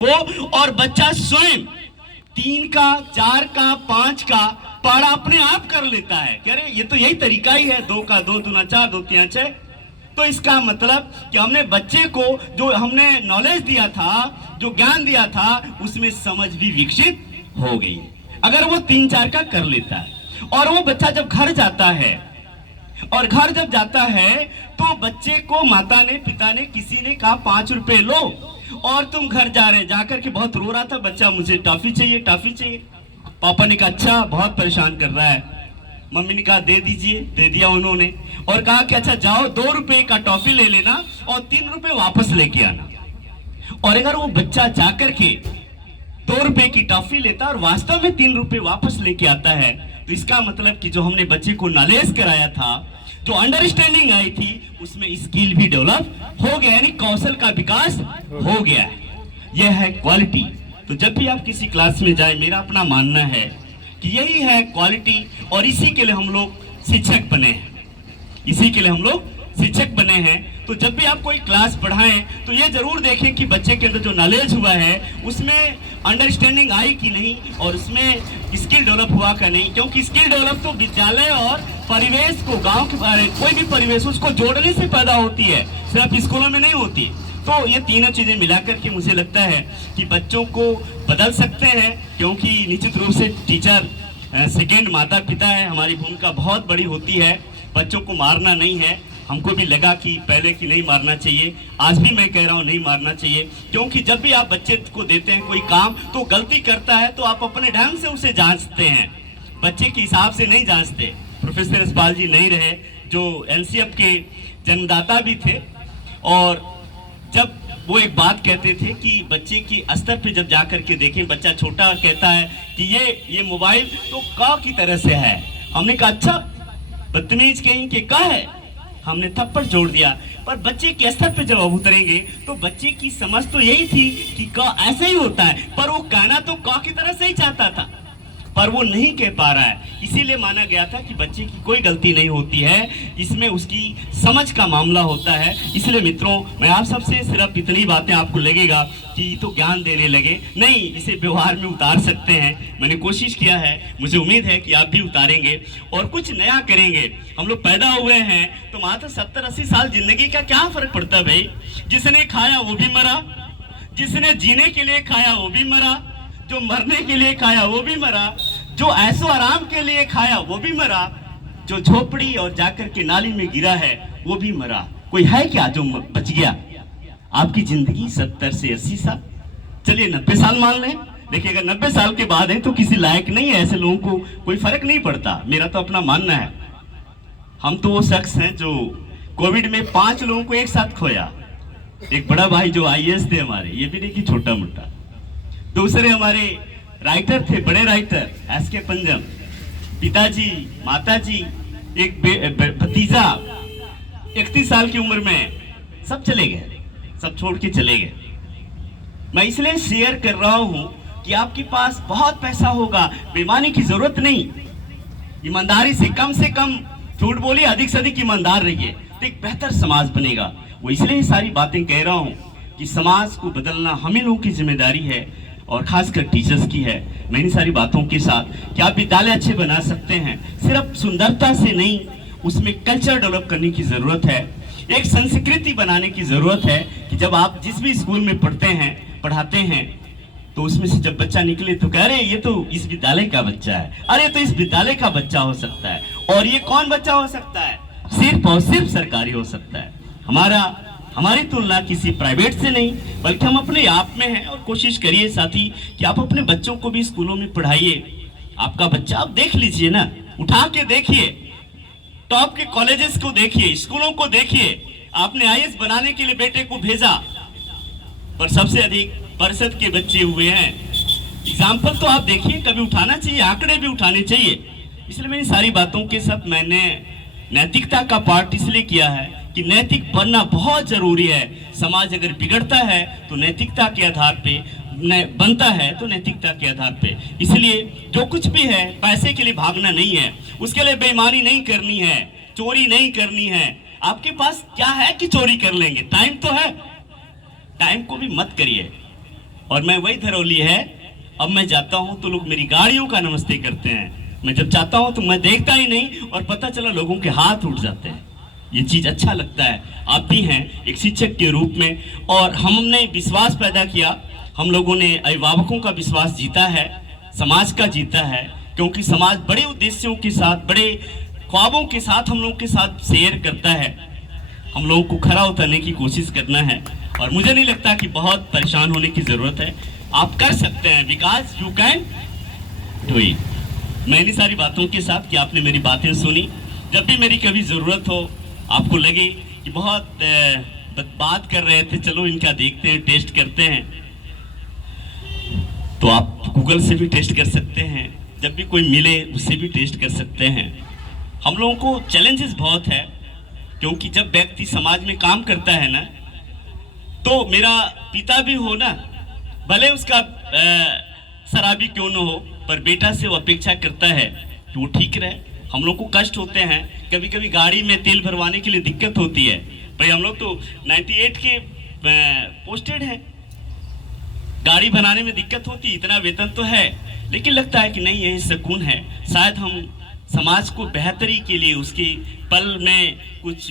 वो और बच्चा स्वयं 3 का 4 का 5 का पढ़ा अपने आप कर लेता है। कह रहे ये तो यही तरीका ही है, 2 का 2 दूना 4 2 3 6। तो इसका मतलब कि हमने बच्चे को जो हमने नॉलेज दिया था, जो ज्ञान दिया था, उसमें समझ भी विकसित हो गई। अगर वो 3 4 का कर लेता है और वो बच्चा जब घर जाता है और घर जब जाता है तो बच्चे को माता ने पिता ने किसी ने कहा 5 रुपए लो और तुम घर जा रहे, जाकर के बहुत रो रहा था बच्चा, मुझे टॉफी चाहिए टॉफी चाहिए। पापा ने कहा अच्छा बहुत परेशान कर रहा है। मम्मी ने कहा दे दीजिए, दे दिया उन्होंने और कहा कि अच्छा जाओ 2 रुपए का टॉफी ले लेना और 3 रुपए वापस लेके आना। और अगर वो बच्चा जाकर के 2 रुपए की टॉफी लेता और वास्तव में 3 रुपए वापस लेके आता है, तो इसका मतलब कि जो हमने बच्चे को नॉलेज कराया था, जो अंडरस्टैंडिंग आई थी, उसमें स्किल भी डेवलप हो गया, यानी कौशल का विकास हो गया है। यह है क्वालिटी। तो जब भी आप किसी क्लास में जाए, मेरा अपना मानना है कि यही है क्वालिटी और इसी के लिए हम लोग शिक्षक बने हैं, इसी के लिए हम लोग शिक्षक बने हैं। तो जब भी आप कोई क्लास पढ़ाएं तो ये जरूर देखें कि बच्चे के अंदर जो नॉलेज हुआ है उसमें अंडरस्टैंडिंग आई कि नहीं और उसमें स्किल डेवलप हुआ का नहीं। क्योंकि स्किल डेवलप तो विद्यालय और परिवेश को, गांव के कोई भी परिवेश उसको जोड़ने से पैदा होती है, सिर्फ स्कूलों में नहीं होती। तो ये तीनों चीजें मिलाकर के मुझे लगता है कि बच्चों को बदल सकते हैं। क्योंकि निश्चित रूप से टीचर सेकेंड माता पिता है, हमारी भूमिका बहुत बड़ी होती है। बच्चों को मारना नहीं है, हमको भी लगा कि पहले कि नहीं मारना चाहिए, आज भी मैं कह रहा हूँ नहीं मारना चाहिए। क्योंकि जब भी आप बच्चे को देते हैं कोई काम, तो गलती करता है तो आप अपने ढंग से उसे जांचते हैं, बच्चे के हिसाब से नहीं जांचते। प्रोफेसर यशपाल जी नहीं रहे जो एनसीएफ के जन्मदाता भी थे, और जब वो एक बात कहते थे कि बच्चे की स्तर पे जब जाकर के देखें, बच्चा छोटा और कहता है कि ये मोबाइल तो क की तरह से है। हमने कहा अच्छा बदतमीज कहीं के का है, हमने थप्पड़ जोड़ दिया। पर बच्चे के स्तर पे जब उतरेंगे तो बच्चे की समझ तो यही थी कि क ऐसे ही होता है, पर वो कहना तो क की तरह से ही चाहता था, पर वो नहीं कह पा रहा है। इसीलिए माना गया था कि बच्चे की कोई गलती नहीं होती है, इसमें उसकी समझ का मामला होता है। इसलिए मित्रों, मैं आप सबसे सिर्फ इतनी बातें, आपको लगेगा कि तो ज्ञान देने लगे, नहीं, इसे व्यवहार में उतार सकते हैं। मैंने कोशिश किया है, मुझे उम्मीद है कि आप भी उतारेंगे और कुछ नया करेंगे। हम लोग पैदा हुए हैं तो मात्र 70-80 साल जिंदगी का क्या फर्क पड़ता है भाई। जिसने खाया वो भी मरा, जिसने जीने के लिए खाया वो भी मरा, जो मरने के लिए खाया वो भी मरा, जो ऐसो आराम के लिए खाया वो भी मरा, जो झोपड़ी और जाकर के नाली में गिरा है वो भी मरा। कोई है क्या जो बच गया? आपकी जिंदगी 70 से 80 साल, चलिए 90 साल मान लें। देखिए अगर 90 साल के बाद है तो किसी लायक नहीं है, ऐसे लोगों को कोई फर्क नहीं पड़ता। मेरा तो अपना मानना है। हम तो वो शख्स हैं जो कोविड में 5 लोगों को एक साथ खोया। एक बड़ा भाई जो आईएएस थे हमारे, ये भी नहीं कि छोटा मोटा। दूसरे हमारे राइटर थे, बड़े राइटर एसके पंजम, पिताजी, माताजी, एक भतीजा 31 साल की उम्र में सब चले गए, सब छोड़ के चले गए। मैं इसलिए शेयर कर रहा हूं कि आपके पास बहुत पैसा होगा, बेईमानी की जरूरत नहीं, ईमानदारी से कम झूठ बोलिए, अधिक से अधिक ईमानदार रहिए, तो एक बेहतर समाज बनेगा। वो इसलिए ये सारी बातें कह रहा हूं कि समाज को बदलना हम ही लोगों की जिम्मेदारी है और खासकर टीचर्स की है। मैं इन सारी बातों के साथ कि आप विद्यालय अच्छे बना सकते हैं, सिर्फ सुंदरता से नहीं, उसमें कल्चर डेवलप करने की जरूरत है, एक संस्कृति बनाने की जरूरत है कि जब आप जिस भी स्कूल में पढ़ाते हैं तो उसमें से जब बच्चा निकले तो कह रहे ये तो इस विद्यालय का बच्चा है, अरे तो इस विद्यालय का बच्चा हो सकता है। और ये कौन बच्चा हो सकता है? सिर्फ और सिर्फ सरकारी हो सकता है। हमारी तुलना किसी प्राइवेट से नहीं, बल्कि हम अपने आप में हैं। और कोशिश करिए साथी कि आप अपने बच्चों को भी स्कूलों में पढ़ाइए। आपका बच्चा आप देख लीजिए ना, उठा के देखिए, टॉप के कॉलेजेस को देखिए, स्कूलों को देखिए। आपने आईएएस बनाने के लिए बेटे को भेजा, पर सबसे अधिक परिषद के बच्चे हुए हैं। एग्जाम्पल तो आप देखिए, कभी उठाना चाहिए, आंकड़े भी उठाने चाहिए। इसलिए मेरी सारी बातों के साथ मैंने नैतिकता का पार्ट इसलिए किया है कि नैतिक बनना बहुत जरूरी है। समाज अगर बिगड़ता है तो नैतिकता के आधार पे बनता है, तो नैतिकता के आधार पे। इसलिए जो कुछ भी है, पैसे के लिए भागना नहीं है, उसके लिए बेईमानी नहीं करनी है, चोरी नहीं करनी है। आपके पास क्या है कि चोरी कर लेंगे? टाइम तो है, टाइम को भी मत करिए। और मैं वही धरौली है। अब मैं जाता हूँ तो लोग मेरी गाड़ियों का नमस्ते करते हैं। मैं जब जाता हूँ तो मैं देखता ही नहीं और पता चला लोगों के हाथ उठ जाते हैं। ये चीज अच्छा लगता है। आप भी हैं एक शिक्षक के रूप में, और हमने विश्वास पैदा किया। हम लोगों ने अभिभावकों का विश्वास जीता है, समाज का जीता है, क्योंकि समाज बड़े उद्देश्यों के साथ, बड़े ख्वाबों के साथ हम लोगों के साथ शेयर करता है। हम लोगों को खरा उतरने की कोशिश करना है, और मुझे नहीं लगता कि बहुत परेशान होने की जरूरत है। आप कर सकते हैं, because you can do it. मैं इन्हीं सारी बातों के साथ कि आपने मेरी बातें सुनी, जब भी मेरी कभी जरूरत हो, आपको लगे कि बहुत बात कर रहे थे, चलो इनका देखते हैं, टेस्ट करते हैं, तो आप गूगल से भी टेस्ट कर सकते हैं। जब भी कोई मिले उससे भी टेस्ट कर सकते हैं। हम लोगों को चैलेंजेस बहुत है, क्योंकि जब व्यक्ति समाज में काम करता है ना, तो मेरा पिता भी हो ना, भले उसका शराबी क्यों न हो, पर बेटा से वो अपेक्षा करता है कि वो ठीक रहे। हम लोग को कष्ट होते हैं, कभी कभी गाड़ी में तेल भरवाने के लिए दिक्कत होती है। भाई हम लोग तो 98 के पोस्टेड हैं, गाड़ी बनाने में दिक्कत होती, इतना वेतन तो है, लेकिन लगता है कि नहीं यही सुकून है। शायद हम समाज को बेहतरी के लिए उसके पल में कुछ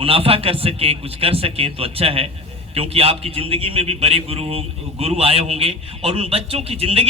मुनाफा कर सकें, कुछ कर सकें तो अच्छा है। क्योंकि आपकी ज़िंदगी में भी बड़े गुरु आए होंगे, और उन बच्चों की ज़िंदगी